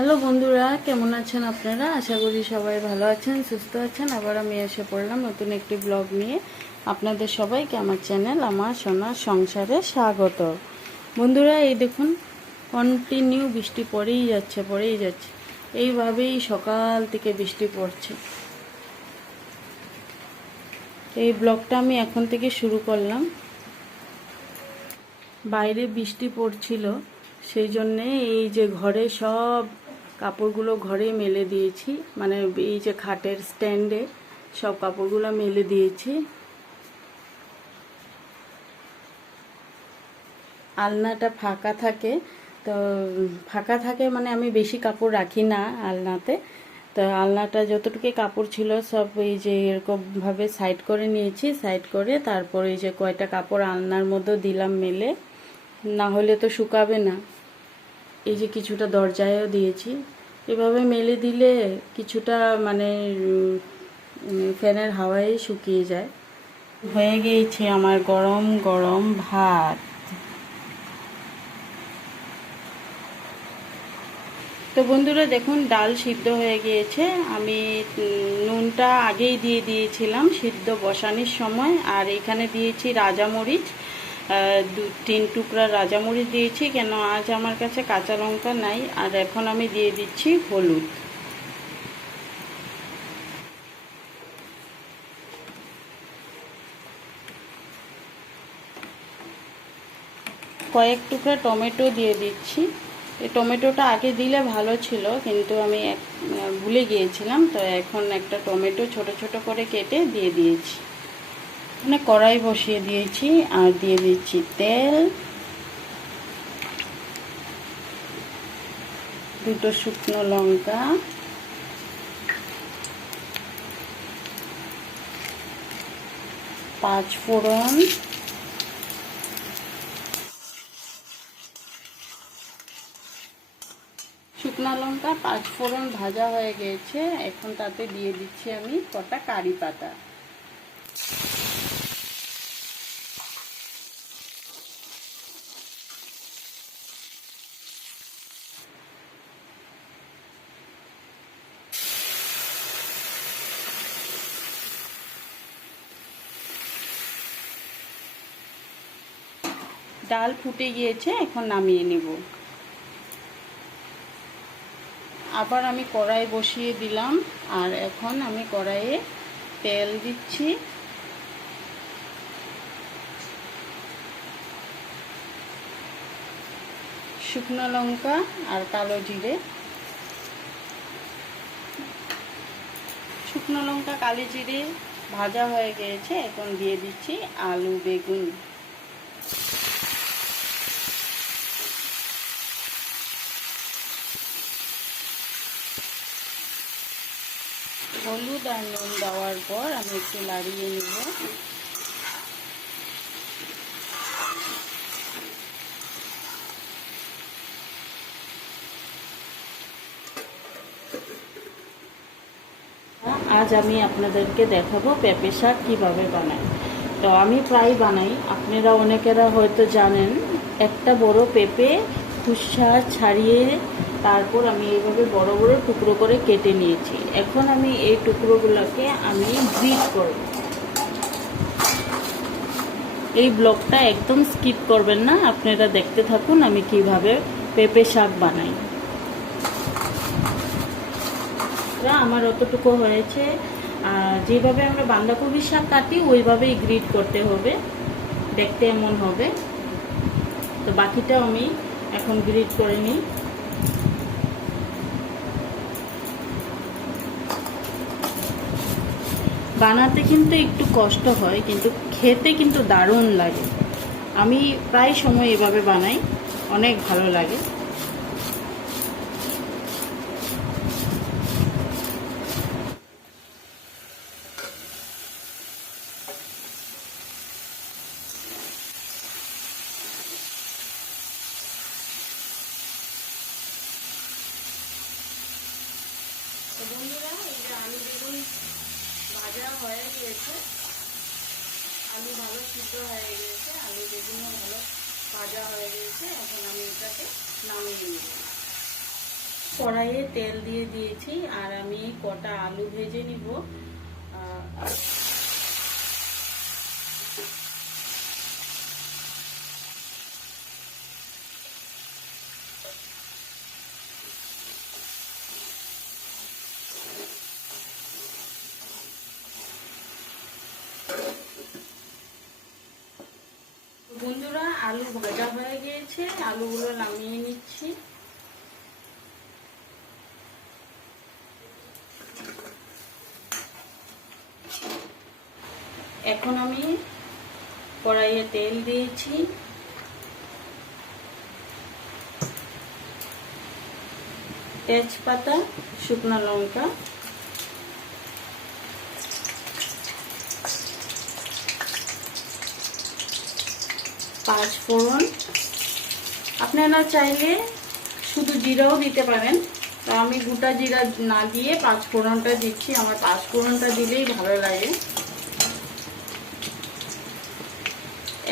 Hello বন্ধুরা, কেমন আছেন আপনারা? আশা করি সবাই ভালো আছেন, সুস্থ আছেন। আবার আমি এসে পড়লাম নতুন একটি ব্লগ নিয়ে। আপনাদের সবাইকে আমার চ্যানেল আমার সোনার সংসারে স্বাগত। বন্ধুরা, এই দেখুন, কন্টিনিউ বৃষ্টি পড়েই যাচ্ছে। এইভাবেই সকাল থেকে বৃষ্টি পড়ছে। এই ব্লগটা আমি এখন থেকে শুরু করলাম। বাইরে বৃষ্টি পড়ছিল, সেই জন্যে এই যে ঘরে সব কাপড়গুলো ঘরে মেলে দিয়েছি, মানে এই যে খাটের স্ট্যান্ডে সব কাপড়গুলো মেলে দিয়েছি। আলনাটা ফাঁকা থাকে, তো ফাঁকা থাকে মানে আমি বেশি কাপড় রাখি না আলনাতে। তো আলনাটা যতটুকু কাপড় ছিল সব এই যে এরকমভাবে সাইড করে নিয়েছি। সাইড করে তারপর এই যে কয়টা কাপড় আলনার মধ্যে দিলাম মেলে, না হলে তো শুকাবে না। এই যে কিছুটা দরজায়ও দিয়েছি। এভাবে মেলে দিলে কিছুটা মানে ফ্যানের হাওয়ায় শুকিয়ে যায়। হয়ে গিয়েছে আমার গরম গরম ভাত। তো বন্ধুরা দেখুন, ডাল সিদ্ধ হয়ে গিয়েছে। আমি নুনটা আগেই দিয়ে দিয়েছিলাম সিদ্ধ বসানোর সময়। আর এখানে দিয়েছি রাজামরিচ, 2-3 টুকরা রাজামরিচ দিয়েছি, কেন আজ আমার কাছে কাঁচা লঙ্কা নাই। আর এখন আমি দিয়ে দিচ্ছি হলুদ। কয়েক টুকরা টমেটো দিয়ে দিচ্ছি। এই টমেটোটা আগে দিলে ভালো ছিল, কিন্তু আমি ভুলে গিয়েছিলাম, তো এখন একটা টমেটো ছোট ছোট করে কেটে দিয়ে দিয়েছি। মানে কড়াই বসিয়ে দিয়েছি আর দিয়ে দিচ্ছি তেল, 2 শুকনো লঙ্কা, 5 ফোড়ন, শুকনো লঙ্কা 5 ফোড়ন ভাজা হয়ে গেছে। এখন তাতে দিয়ে দিচ্ছি আমি কটা কারি পাতা। ডাল ফুটে গিয়েছে, এখন নামিয়ে নেব। আবার আমি কড়াই বসিয়ে দিলাম, আর এখন আমি কড়াইয়ে তেল দিচ্ছি। শুকনো লঙ্কা আর কালো জিরে, শুকনো লঙ্কা কালো জিরে ভাজা হয়ে গিয়েছে। এখন দিয়ে দিচ্ছি আলু বেগুন। হলুদ আর নুন দেওয়ার পর আমি একটু নাড়িয়ে নেব। আজ আমি আপনাদেরকে দেখাবো পেঁপে শাক কীভাবে বানাই। তো আমি প্রায় বানাই, আপনারা অনেকেরা হয়তো জানেন। একটা বড় পেঁপে খোসা ছাড়িয়ে তারপর আমি এইভাবে বড় বড় টুকরো করে কেটে নিয়েছি। এখন আমি এই টুকরোগুলোকে আমি গ্রেট করব। এই ব্লগটা একদম স্কিপ করবেন না, আপনারা দেখতে থাকুন আমি কিভাবে পেঁপে শাক বানাই। আমার অতটুকু হয়েছে। যেভাবে আমরা বাঁধাকপির শাক কাটি ওইভাবেই গ্রেট করতে হবে, দেখতে এমন হবে। তো বাকিটাও আমি এখন গ্রেট করে নিই। বানাতে কিন্তু একটু কষ্ট হয়, কিন্তু খেতে কিন্তু দারুণ লাগে। আমি প্রায় সময় এভাবে বানাই, অনেক ভালো লাগে। বন্ধুরা, এই যে আলু বেগুন ভাজা হয়ে গিয়েছে, আলু ভালো সিদ্ধ হয়ে গিয়েছে, আলু বেগুনও ভালো ভাজা হয়ে গিয়েছে। এখন আমি এটাকে নামিয়ে নেব। কড়াইয়ে তেল দিয়ে দিয়েছি আর আমি কটা আলু ভেজে নিব। বন্ধুরা আলু ভাজা হয়ে গিয়েছে, আলুগুলো নামিয়ে নিচ্ছি। এখন আমি কড়াইয়ে তেল দিয়েছি, তেজপাতা, শুকনো লঙ্কা, পাঁচ ফোড়ন। আপনারা চাইলে শুধু জিরাও দিতে পারেন, তো আমি গোটা জিরা না দিয়ে পাঁচ ফোড়নটা দিচ্ছি, আমার পাঁচ ফোড়নটা দিলেই ভালো লাগে।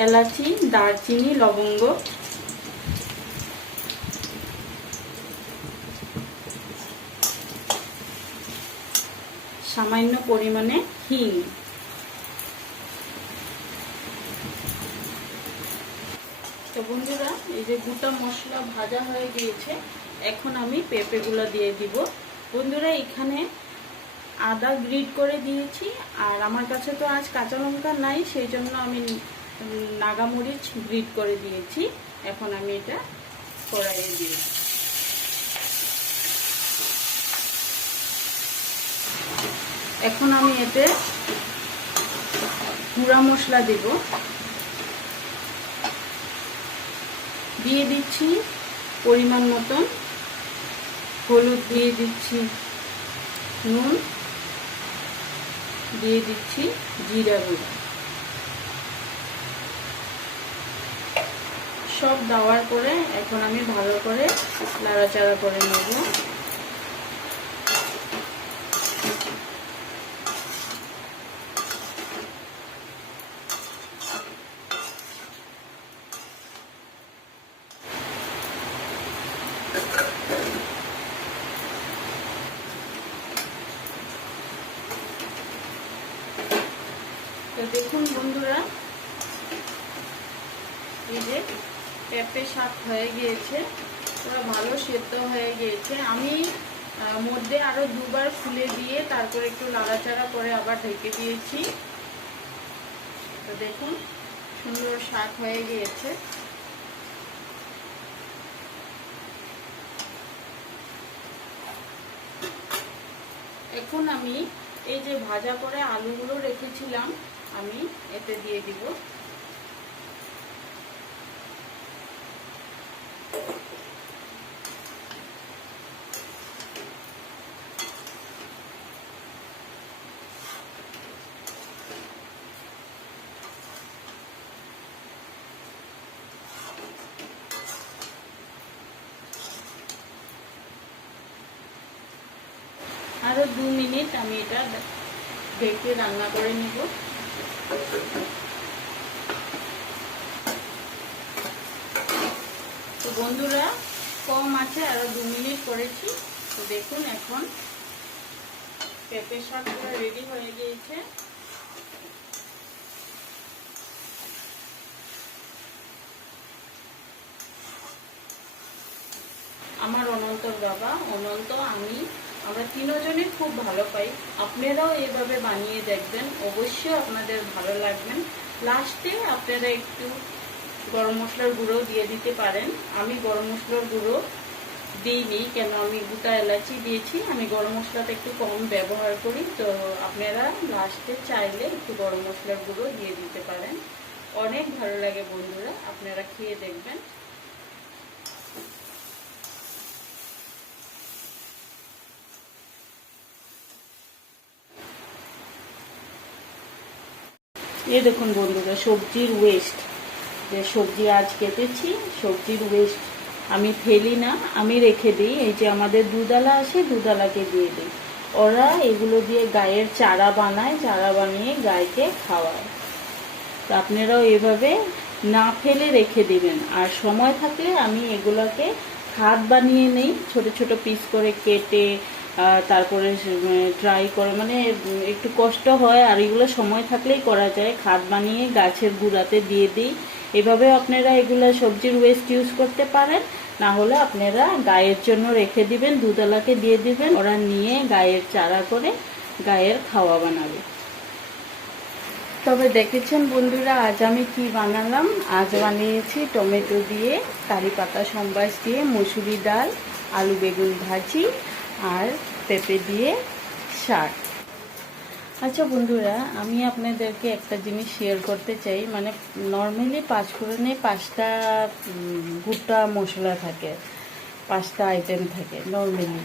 এলাচি, দারচিনি, লবঙ্গ, সামান্য পরিমাণে হিং। তো বন্ধুরা এই যে গোটা মশলা ভাজা হয়ে গিয়েছে, এখন আমি পেঁপেগুলো দিয়ে দিব। বন্ধুরা এখানে আদা গ্রিট করে দিয়েছি, আর আমার কাছে তো আজ কাঁচা লঙ্কা নাই, সেই জন্য আমি নাগামরিচ গ্রিট করে দিয়েছি। এখন আমি এটা কড়াইয়ে দিই। এখন আমি এতে গুঁড়া মশলা দেব, দিয়ে দিচ্ছি পরিমাণ মতন হলুদ, দিয়ে দিচ্ছি নুন, দিয়ে দিচ্ছি জিরা গুঁড়া। সব দেওয়ার পরে এখন আমি ভালো করে নাড়াচাড়া করে নেব। তো দেখুন বন্ধুরা, এই যে পেঁপে শাক হয়ে গিয়েছে, পুরো ভালো সেদ্ধ হয়ে গিয়েছে। আমি মধ্যে আরো দুবার খুলে দিয়ে তারপর একটু নাড়াচাড়া করে আবার ঢেকে দিয়েছি। তো দেখুন সুন্দর শাক হয়ে গিয়েছে। এখন আমি এই যে ভাজা করে আলুগুলো রেখেছিলাম, আমি এতে দিয়ে দিব। আরো 2 মিনিট আমি এটা ঢেকে রান্না করে নিব। তো বন্ধুরা কম আছে, আরো 2 মিনিট করেছি। তো দেখুন এখন পেঁপে শাক রেডি হয়ে গিয়েছে। আমার অনন্তর বাবা, অনন্ত, আমরা তিনজনে খুব ভালো পাই। আপনারাও এইভাবে বানিয়ে দেখবেন, অবশ্যই আপনাদের ভালো লাগবেন। লাস্টে আপনারা একটু গরম মশলার গুঁড়ো দিয়ে দিতে পারেন। আমি গরম মশলার গুঁড়ো দিইনি, কেন আমি গোটা এলাচি দিয়েছি, আমি গরম মশলাটা একটু কম ব্যবহার করি। তো আপনারা লাস্টে চাইলে একটু গরম মশলার গুঁড়ো দিয়ে দিতে পারেন। অনেক ভালো লাগে বন্ধুরা, আপনারা খেয়ে দেখবেন। এই দেখুন বন্ধুরা, সবজির ওয়েস্ট, যে সবজি আজ কেটেছি, সবজির ওয়েস্ট আমি ফেলি না, আমি রেখে দিই। এই যে আমাদের দুধালা আসে, দুধালাকে দিয়ে দিই। ওরা এগুলো দিয়ে গায়ের চারা বানায়, চারা বানিয়ে গাইকে খাওয়ায়। তো আপনারাও এভাবে না ফেলে রেখে দিবেন। আর সময় থাকলে আমি এগুলোকে খাদ বানিয়ে নেই, ছোট ছোট পিস করে কেটে তারপরে ট্রাই করে, মানে একটু কষ্ট হয়, আর এগুলো সময় থাকলেই করা যায়। খাদ বানিয়ে গাছের গুঁড়াতে দিয়ে দিই। এভাবে আপনারা এগুলো সবজির ওয়েস্ট ইউজ করতে পারেন, না হলে আপনারা গায়ের জন্য রেখে দিবেন, দুধওয়ালাকে দিয়ে দিবেন, ওরা নিয়ে গায়ের চারা করে গায়ের খাওয়া বানাবে। তবে দেখেছেন বন্ধুরা, আজ আমি কি বানালাম। আজ বানিয়েছি টমেটো দিয়ে, কারি পাতা সম্বাস দিয়ে, মসুরি ডাল, আলু বেগুন ভাজি আর পেঁপে দিয়ে শাক। আচ্ছা বন্ধুরা, আমি আপনাদেরকে একটা জিনিস শেয়ার করতে চাই। মানে নর্মালি পাঁচফোড়নে 5টা গোটা মশলা থাকে, 5টা আইটেম থাকে। নর্মালি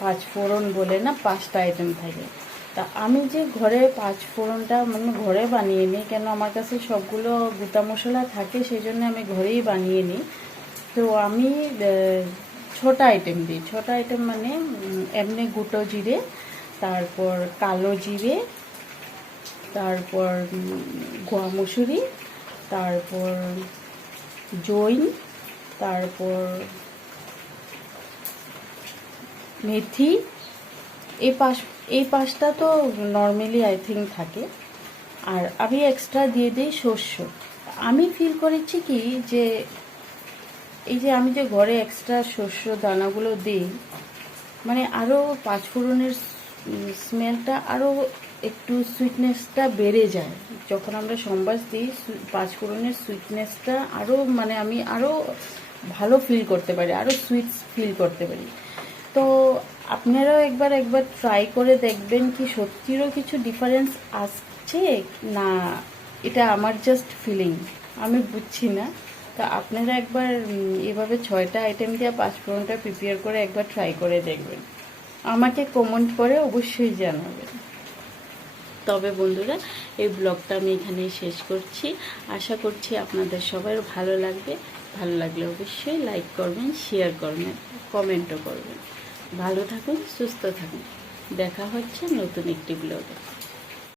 পাঁচফোড়ন বলে না, 5টা আইটেম থাকে। তা আমি যে ঘরে পাঁচফোড়নটা মানে ঘরে বানিয়ে নিই, কেন আমার কাছে সবগুলো গোটা মশলা থাকে, সেই জন্য আমি ঘরেই বানিয়ে নিই। তো আমি 6টা আইটেম দিই। 6টা আইটেম মানে এমনি গোটা জিরে, তারপর কালো জিরে, তারপর গোয়া মসুরি, তারপর জৈন, তারপর মেথি। এই পাঁচটা তো নর্মালি আই থিঙ্ক থাকে। আর আমি এক্সট্রা দিয়ে দিই শস্য। আমি ফিল করেছি কি যে এই যে আমি যে ঘরে এক্সট্রা শস্য দানাগুলো দিই, মানে আরও পাঁচফোড়নের স্মেলটা আরও একটু সুইটনেসটা বেড়ে যায়। যখন আমরা সম্বাস দিই, পাঁচফোড়নের সুইটনেসটা আরও মানে আমি আরও ভালো ফিল করতে পারি, আরও সুইট ফিল করতে পারি। তো আপনারাও একবার ট্রাই করে দেখবেন কি সত্যিরও কিছু ডিফারেন্স আসছে না, এটা আমার জাস্ট ফিলিং, আমি বুঝছি না। তো আপনারা একবার এভাবে 6টা আইটেম দিয়ে পাঁচফোড়নটা প্রিপেয়ার করে একবার ট্রাই করে দেখবেন, আমাকে কমেন্ট করে অবশ্যই জানাবেন। তবে বন্ধুরা, এই ব্লগটা আমি এখানেই শেষ করছি। আশা করছি আপনাদের সবার ভালো লাগবে। ভালো লাগলে অবশ্যই লাইক করবেন, শেয়ার করবেন, কমেন্টও করবেন। ভালো থাকুন, সুস্থ থাকুন। দেখা হচ্ছে নতুন একটি ব্লগে।